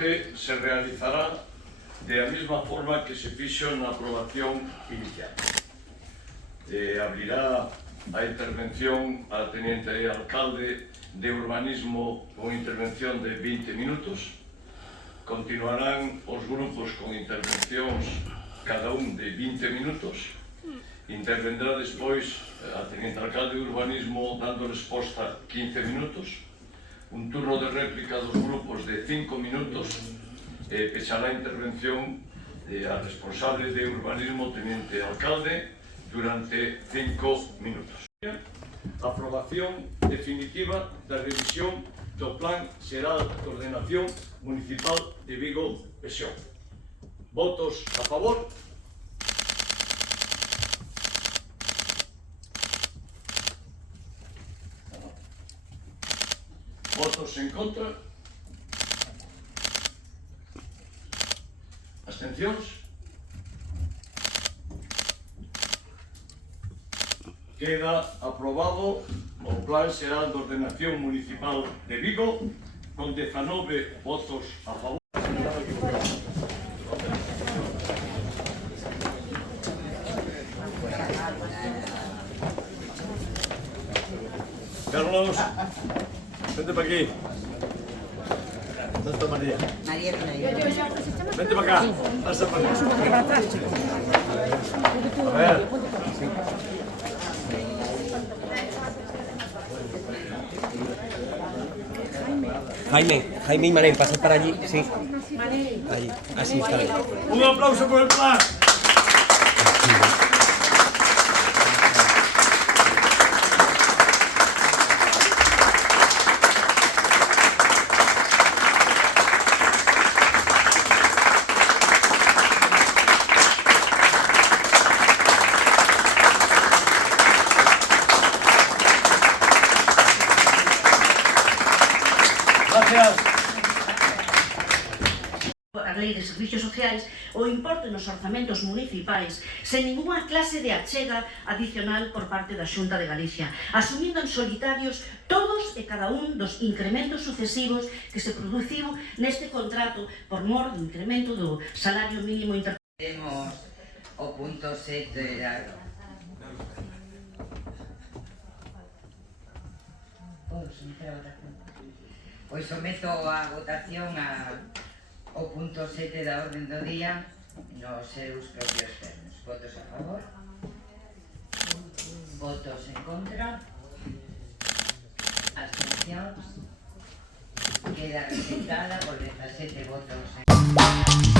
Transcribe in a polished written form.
debate se realizará de a mesma forma que se fixo na aprobación inicial. Abrirá a intervención a Teniente Alcalde de Urbanismo con intervención de 20 minutos. Continuarán os grupos con intervencións cada un de 20 minutos. Intervendrá despois a Teniente Alcalde de Urbanismo dando resposta 15 minutos. Un turno de réplica dos grupos de 5 minutos. Pechará a intervención a responsable de Urbanismo, Teniente Alcalde, durante 5 minutos. Aprobación definitiva da revisión do Plan Xeral de Ordenación Municipal de Vigo-Pexón. Votos a favor? Votos en contra? Abstencións? Queda aprobado o Plan Xeral de Ordenación Municipal de Vigo con 19 votos a favor. Carlos, vente para aquí. Santa María. María Pinayo. Vente para acá. Pasa para acá. A ver. Jaime y Manel, pasad para allí, sí. Allí, así está bien. Un aplauso por el plan. Gracias. A Lei de Servicios Sociais o importe nos orzamentos municipais sen ninguna clase de achega adicional por parte da Xunta de Galicia, asumindo en solitarios todos e cada un dos incrementos sucesivos que se produciu neste contrato por mor do incremento do salario mínimo interprofesional. Temos o punto 7 da... Pois someto a votación o punto 7 da orden do día nos seus propios termos. Votos a favor? Votos en contra? Abstencións? Queda rexeitada por 17 votos en contra.